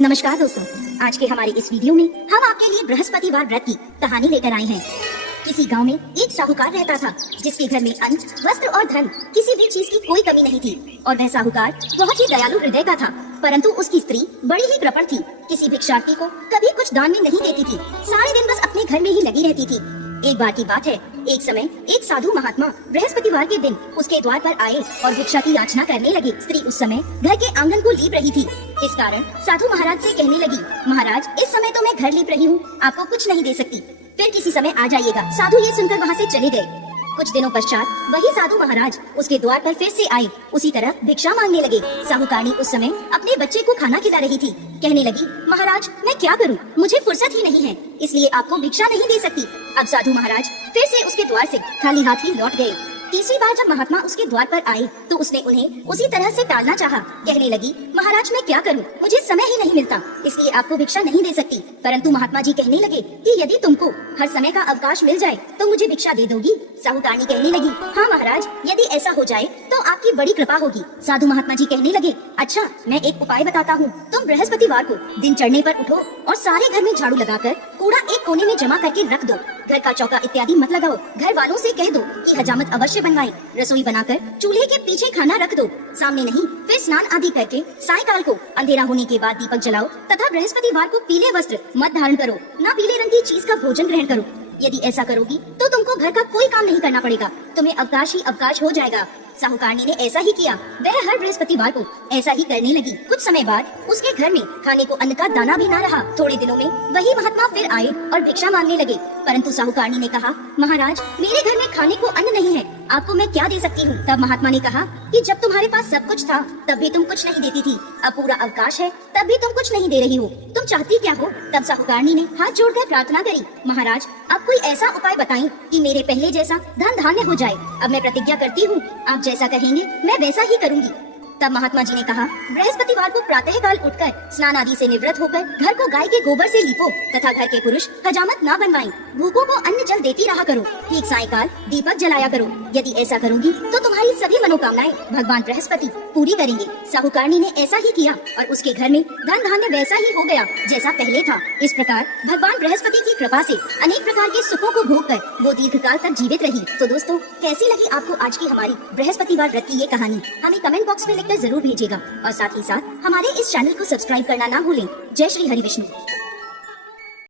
नमस्कार दोस्तों, आज के हमारे इस वीडियो में हम आपके लिए बृहस्पतिवार व्रत की कहानी लेकर आए हैं। किसी गांव में एक साहूकार रहता था जिसके घर में अन्न, वस्त्र और धन किसी भी चीज की कोई कमी नहीं थी और वह साहूकार बहुत ही दयालु हृदय का था। परंतु उसकी स्त्री बड़ी ही कृपण थी, किसी भिक्षार्थी को कभी कुछ दान में नहीं देती थी, सारे दिन बस अपने घर में ही लगी रहती थी। एक बार की बात है, एक समय एक साधु महात्मा बृहस्पतिवार के दिन उसके द्वार पर आए और भिक्षा की याचना करने लगे। स्त्री उस समय घर के आंगन को लीप रही थी। इस कारण साधु महाराज से कहने लगी, महाराज इस समय तो मैं घर लीप रही हूँ, आपको कुछ नहीं दे सकती, फिर किसी समय आ जाइएगा। साधु ये सुनकर वहाँ से चले गए। कुछ दिनों पश्चात वही साधु महाराज उसके द्वार पर फिर से आए, उसी तरह भिक्षा मांगने लगे। साहूकारनी उस समय अपने बच्चे को खाना खिला रही थी। कहने लगी, महाराज मैं क्या करूं, मुझे फुर्सत ही नहीं है, इसलिए आपको भिक्षा नहीं दे सकती। अब साधु महाराज फिर से उसके द्वार से खाली हाथ ही लौट गए। तीसरी बार जब महात्मा उसके द्वार पर आए तो उसने उन्हें उसी तरह से टालना चाहा। कहने लगी, महाराज मैं क्या करूं, मुझे समय ही नहीं मिलता, इसलिए आपको भिक्षा नहीं दे सकती। परंतु महात्मा जी कहने लगे कि यदि तुमको हर समय का अवकाश मिल जाए तो मुझे भिक्षा दे दोगी। साहूकारनी कहने लगी, हाँ महाराज, यदि ऐसा हो जाए तो आपकी बड़ी कृपा होगी। साधु महात्मा जी कहने लगे, अच्छा मैं एक उपाय बताता हूँ, तुम बृहस्पतिवार को दिन चढ़ने पर उठो और सारे घर में झाड़ू लगाकर कूड़ा एक कोने में जमा करके रख दो। घर का चौका इत्यादि मत लगाओ। घर वालों से कह दो कि हजामत अवश्य बनवाए। रसोई बनाकर चूल्हे के पीछे खाना रख दो, सामने नहीं। फिर स्नान आदि करके सायकाल को अंधेरा होने के बाद दीपक जलाओ तथा बृहस्पतिवार को पीले वस्त्र मत धारण करो, न पीले रंग की चीज का भोजन ग्रहण करो। यदि ऐसा करोगी तो तुमको घर का कोई काम नहीं करना पड़ेगा, तुम्हें अवकाश ही अवकाश हो जाएगा। साहूकारनी ने ऐसा ही किया। वह हर बृहस्पतिवार को ऐसा ही करने लगी। कुछ समय बाद उसके घर में खाने को अन्न का दाना भी न रहा। थोड़े दिनों में वही महात्मा फिर आए और भिक्षा मांगने लगे। परंतु साहूकारनी ने कहा, महाराज मेरे घर में खाने को अन्न नहीं है, आपको मैं क्या दे सकती हूँ। तब महात्मा ने कहा कि जब तुम्हारे पास सब कुछ था तब भी तुम कुछ नहीं देती थी, अब पूरा अवकाश है तब भी तुम कुछ नहीं दे रही हो, तुम चाहती क्या हो। तब साहूकारनी ने हाथ जोड़कर प्रार्थना करी, महाराज आप कोई ऐसा उपाय बताएं कि मेरे पहले जैसा धन धान्य हो जाए। अब मैं प्रतिज्ञा करती हूँ, आप जैसा कहेंगे मैं वैसा ही करूँगी। तब महात्मा जी ने कहा, बृहस्पतिवार को प्रातः काल उठकर स्नान आदि से निवृत्त होकर घर को गाय के गोबर से लीपो तथा घर के पुरुष हजामत ना बनवाएं। भूखों को अन्न जल देती रहा करो, ठीक सायकाल दीपक जलाया करो। यदि ऐसा करोगी तो तुम्हारी सभी मनोकामनाएं भगवान बृहस्पति पूरी करेंगे। साहूकारनी ने ऐसा ही किया और उसके घर में धन धान्य वैसा ही हो गया जैसा पहले था। इस प्रकार भगवान बृहस्पति की कृपा से अनेक प्रकार के सुखों को भोग कर वो दीर्घकाल तक जीवित रही। तो दोस्तों, कैसी लगी आपको आज की हमारी बृहस्पतिवार व्रत की ये कहानी, हमें कमेंट बॉक्स में लिखकर जरूर भेजिएगा और साथ ही साथ हमारे इस चैनल को सब्सक्राइब करना ना भूलें। जय श्री हरि विष्णु।